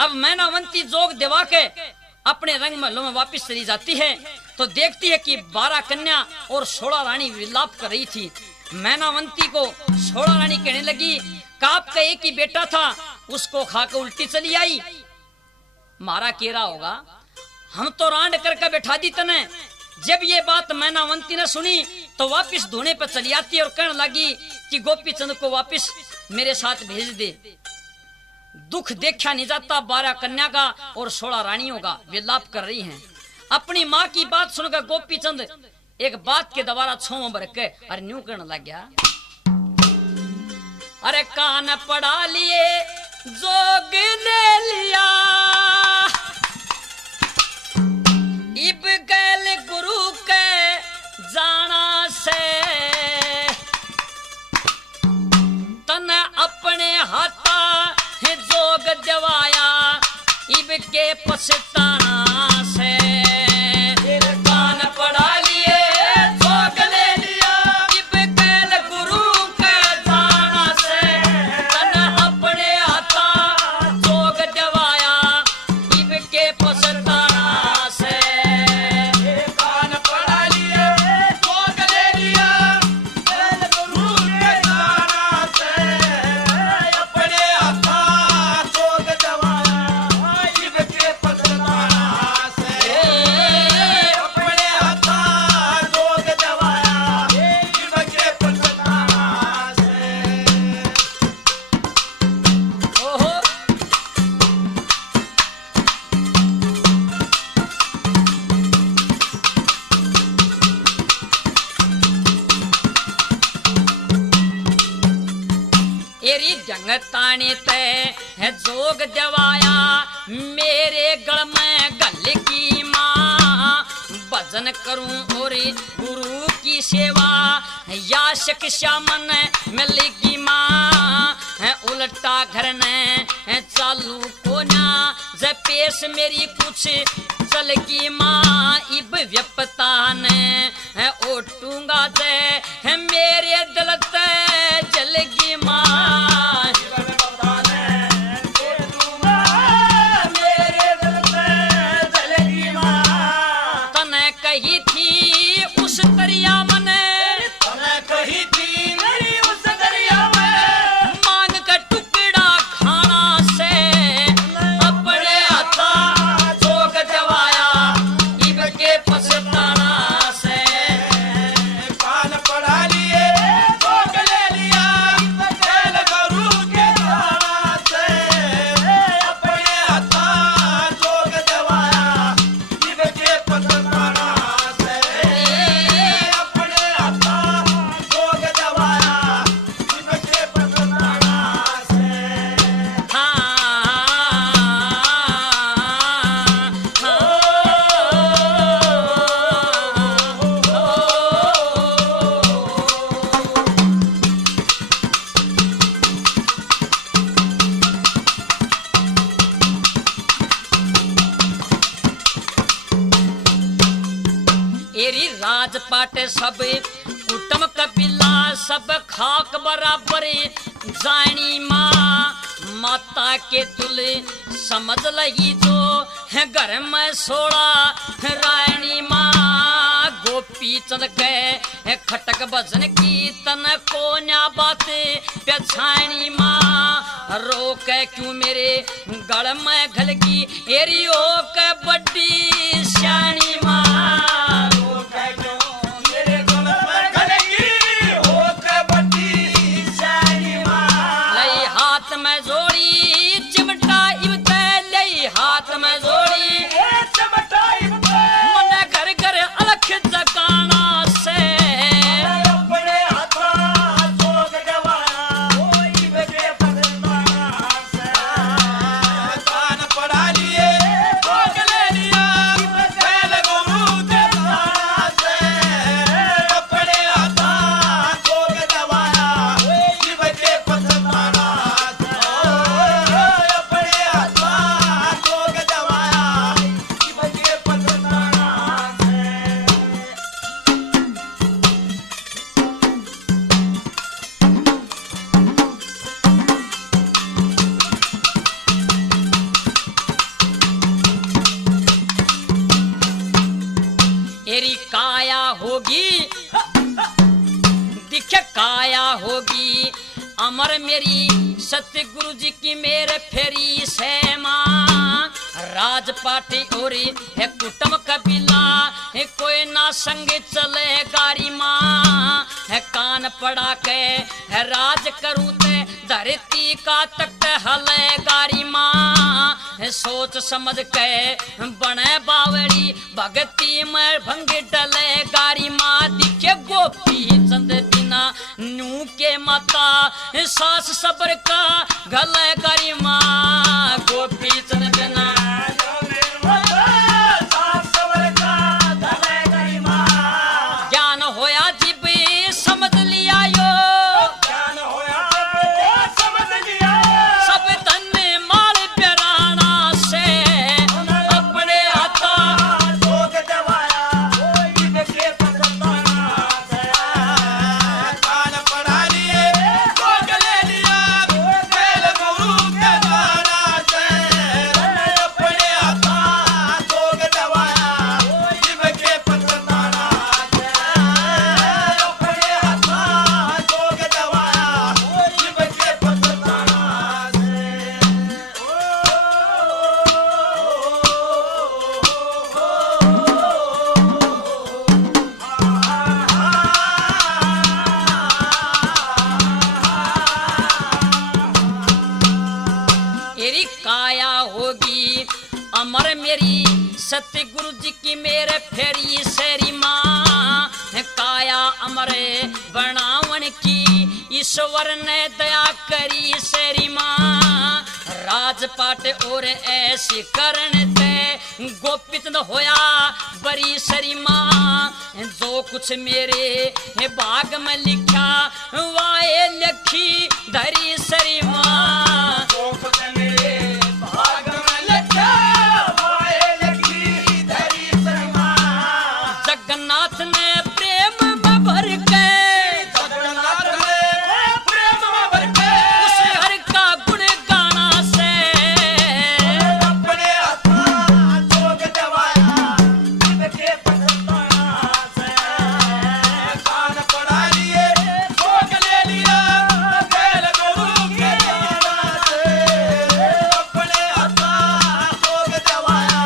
अब मैनावंती जोग दिवा के अपने रंग महलों में वापस चली जाती है तो देखती है कि 12 कन्या और 16 रानी विलाप कर रही थी। मैनावंती को 16 रानी कहने लगी, काप का एक ही बेटा था, उसको खाकर उल्टी चली आई, मारा केरा होगा, हम तो रांड करके बैठा दी तने। जब ये बात मैनावंती ने सुनी तो वापस धोने पर चली आती है और कहने लगी कि गोपी चंद को वापस मेरे साथ भेज दे। दुख देखा नहीं जाता 12 कन्या का और 16 रानियों का, विलाप कर रही हैं। अपनी माँ की बात सुनकर गोपी चंद एक बात के दोबारा छों भर के अरे न्यू करने लग गया, अरे कान पड़ा लिए जोग ने लिया, इब गैल गुरु के जाना से, तन अपने हाथा जोग दिवाया, इब के पछताना से, कान पड़ा लिए जोग ले लिया, इब गैल गुरु के जाना से, तन अपने हाथा जोग दिवाया, इब के पछताना से, कान पड़ा लिए जोग ले लिया, गैल गुरु के जाना से, अपने हाथा जोग दिवाया, इब के पछताना से, अपने हाथा जोग दिवाया, इब के पछताना से। ओहो एरी जंगताने ते है जोग दिवाया, मेरे गल में गल की माँ, भजन करूं और गुरु की सेवा, या शिक्षा मन मिलेगी माँ, है उल्टा घर ने चालू को ना, जब पेश मेरी कुछ चल की माँ, इब व्यपता ने ओटूंगा जे है मेरे दिल ते जलगी माँ, तने कही थी उस दरिया मने, तने कही थी मेरी उस दरिया में, मांग का टुकड़ा खाना से, अपने हाथा जोग दिवाया, इब के पछताना से, कान पड़ा लिए जोग ले लिया, गैल गुरु के जाना से, अपने हाथा जोग दिवाया, इब के पछताना से, अपने हाथा जोग दिवाया, इब के पछताना से। एरी राजपाट सब कुटुम कबीला सब खाक बराबर जानी माँ, माता के तुल समझ लगी जो है घर में सोड़ा रानी माँ, गोपी चंद के खटक भजन की तन को न्या बात पछानी माँ, रोक क्यों मेरे गल में घलगी, एरी हो के बड़ी श्यानी माँ, रोक क्यों मेरे गल में घलगी, हो के बड़ी श्यानी माँ, लई हाथ में जोड़ी चिमटा इबते, लई हाथ में जोड़ी चिमटा इबते, मन घर घर अलख जगाना से, अपने हाथा जोग दिवाया, इब के पछताना से, कान पड़ा लिए जोग ले लिया, गैल गुरु तेरी काया होगी दिखे काया होगी अमर मेरी सतगुरु जी की मेरे फेरी से मां राजपाटी और है कुटुंब कबीला है कोई ना संग चले गारी मां है कान पड़ा के है राज करूं ते धरती का तख्त हले गारी मां है सोच समझ के बने बावड़ी भगती में भंग डले गारी मां दिखे गोपी चंद बिना नू के माता सास सबर का गले गारी मां गोपी चंद बिना ज्ञान होया जिब समझ लिया यो सब धन माल प्याराना से अपने हाथा काया होगी अमर मेरी सतगुरु जी की मेरे फेरी सेरी मां काया अमर बनावन की ईश्वर ने दया करी सेरी मां राजपाट और ऐसी करण ते गोपित न होया बरी सरी मां जो कुछ मेरे भाग में लिखा वाए लिखी धरी सरी मां जो कुछ मेरे भाग में लिखा वाए लिखी धरी सरी मां जगन्नाथ ने प्रेम में भर के जगन्नाथ ने प्रेम में भर के उस हर का गुण गाना से अपने हाथ जोग दवाया जिनके पसंदाना से कान पड़ा लिए जोग ले लिया खेल गुरु के जाना से अपने हाथ जोग दवाया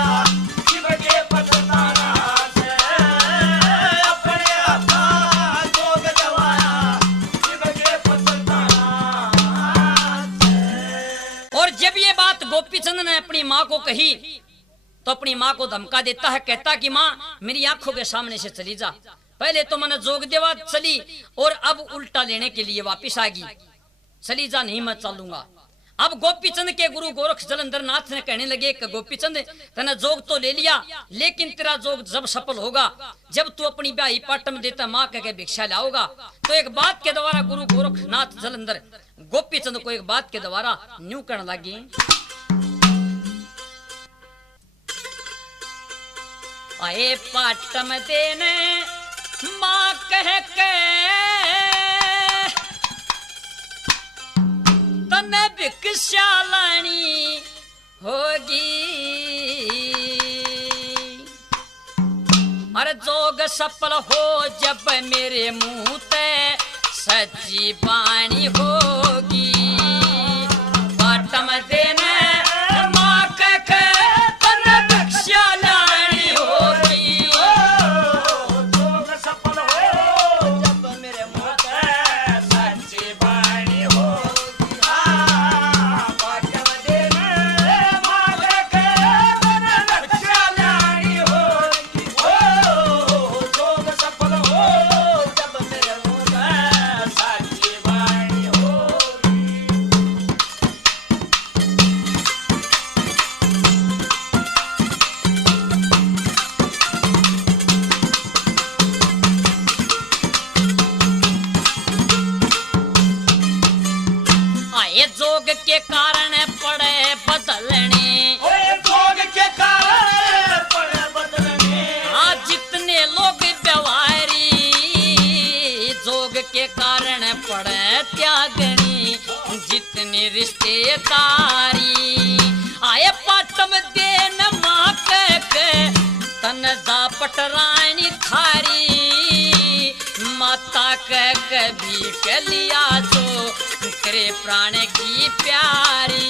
जिनके पसंदाना से अपने हाथ जोग दवाया जिनके पसंदाना से। और जब ये बात गोपीचंद ने अपनी माँ को कही तो अपनी माँ को धमका देता है कहता कि माँ मेरी आंखों के सामने से चली जा पहले तो मैंने जोग देवा चली और अब उल्टा लेने के लिए वापिस आ गई चली जा नहीं मैं चलूंगा। अब गोपीचंद के गुरु गोरख जलंधर नाथ ने कहने लगे कि गोपीचंद तने जोग तो ले लिया लेकिन तेरा जोग जब सफल होगा जब तू अपनी ब्याही पाटम देता माँ कह के भिक्षा लाओगा। तो एक बात के द्वारा गुरु गोरखनाथ जलंधर गोपीचंद को एक बात के द्वारा न्यू करने लगी। आए पाटम देने माँ कह के तने भिक्षा लानी होगी अरे जोग सफल हो जब मेरे मुंह ते सच्ची बाणी होगी पाटम देने माँ कह के तने भिक्षा लानी होगी जोग सफल हो जब मेरे मुंह ते सच्ची बाणी होगी पाटम देने माँ कह के तने भिक्षा लानी होगी जोग सफल हो जब मेरे मुंह ते सच्ची बाणी होगी। आए जोग के कारण पड़े बदलने जोग के कारण पड़े बदलने आज जितने लोग व्यवहारी जोग के कारण पड़े त्यागनी जितने रिश्तेदारी आए पाटम देन माँ कह के तन जा पटरानी थारी माता कह कभी के लिया जो करे प्राण की प्यारी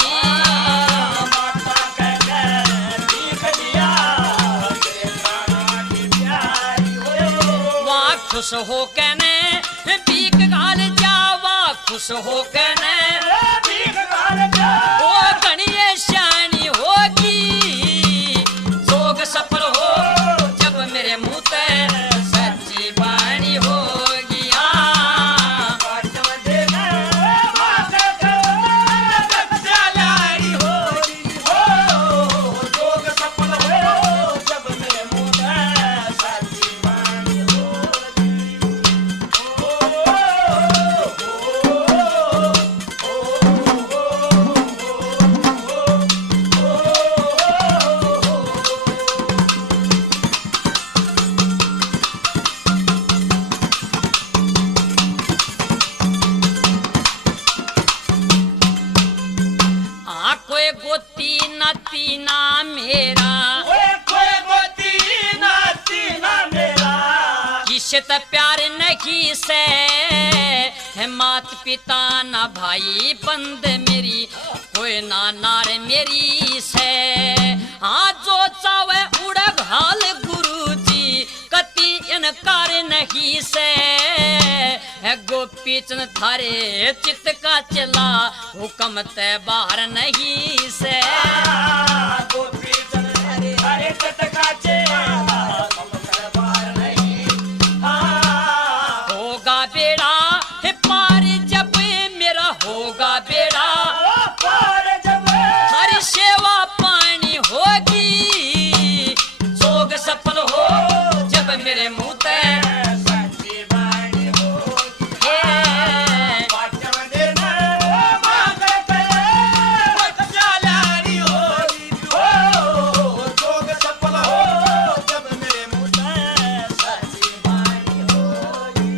माता कह कभी के लिया करे प्राण की प्यारी वहाँ खुश हो कहने भीख घाल जावा खुश हो कहने भीख घाल जा ओ गणिये श्यानी होगी जोग सफल हो जब मेरे मुंह ते सच्ची वाणी होगी पाटव देना माता कह सलारी होगी हो जोग सफल हो जब मेरे मुंह में सच्ची वाणी कोई गोती नाती ना मेरा कोई गोती नाती ना मेरा किसे त प्यार नहीं से है मात पिता ना भाई बंद मेरी कोई ना नार मेरी से हाँ जो चावे उड़ घाल गुरु जी कति इनकार नहीं से है गोपी चंद थारे चित्त का चला हुक्म ते बाहर नहीं से गोपी चंद हरे चटका चेला कमतर बार नहीं होगा बेड़ा है पार जब मेरा होगा बेड़ा पार जब हरी सेवा पानी होगी जोग सफल हो जब मेरे मुंह ते सच्ची वाणी होगी हे पाटव देना माता कह सलारी होगी हो जोग सफल हो जब मेरे मुंह में सच्ची वाणी होगी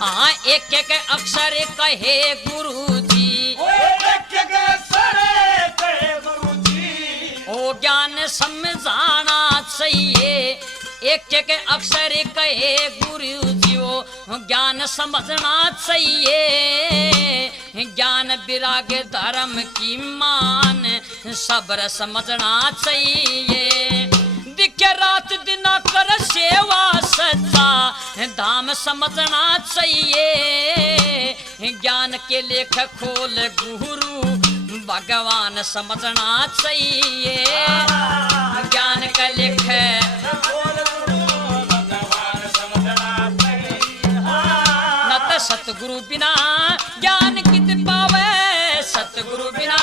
हाँ एक एक अक्षर कहे गुरु जी ओ ज्ञान समझाना चाहिए एक एक अक्षर कहे गुरु जी ओ ज्ञान समझना चाहिए ज्ञान विराग धर्म की मान सब्र समझना चाहिए दिखे रात दिना कर सेवा सच्चा धाम समझना चाहिए ज्ञान के लेख खोल गुरु भगवान समझना चाहिए ज्ञान का लेख न तो सतगुरु बिना ज्ञान कित पावे सतगुरु बिना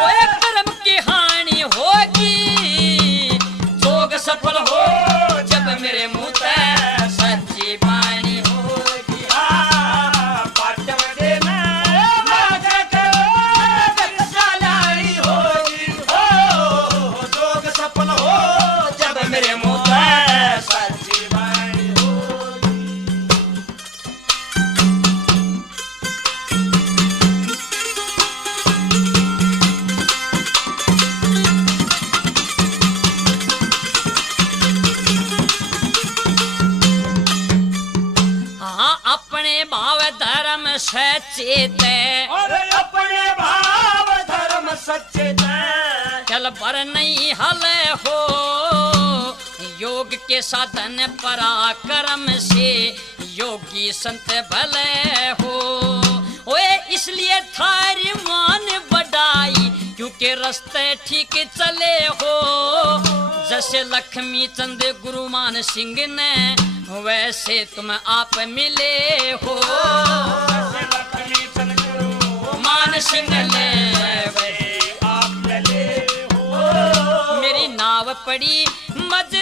वो एक कर्म की हानि होगी जोग सफल हो जब मेरे मुंह ते सच्ची वाणी होगी पाटव देना माता कह सलारी होगी हो जोग सफल हो जब मेरे मुंह में सच्ची वाणी होगी हाँ अपने भाव धर्म सचेत और अपने भाव धर्म सच्चे चल पर नहीं हल हो योग के साधन पराक्रम से योगी संत भले हो ओए इसलिए थारी मान बढ़ाई क्योंकि रास्ते ठीक चले हो जैसे लक्ष्मी चंद गुरु मान सिंह ने वैसे तुम आप मिले हो लक्ष्मी चंद गुरु मान सिंह ले आप मिले हो मेरी नाव पड़ी मज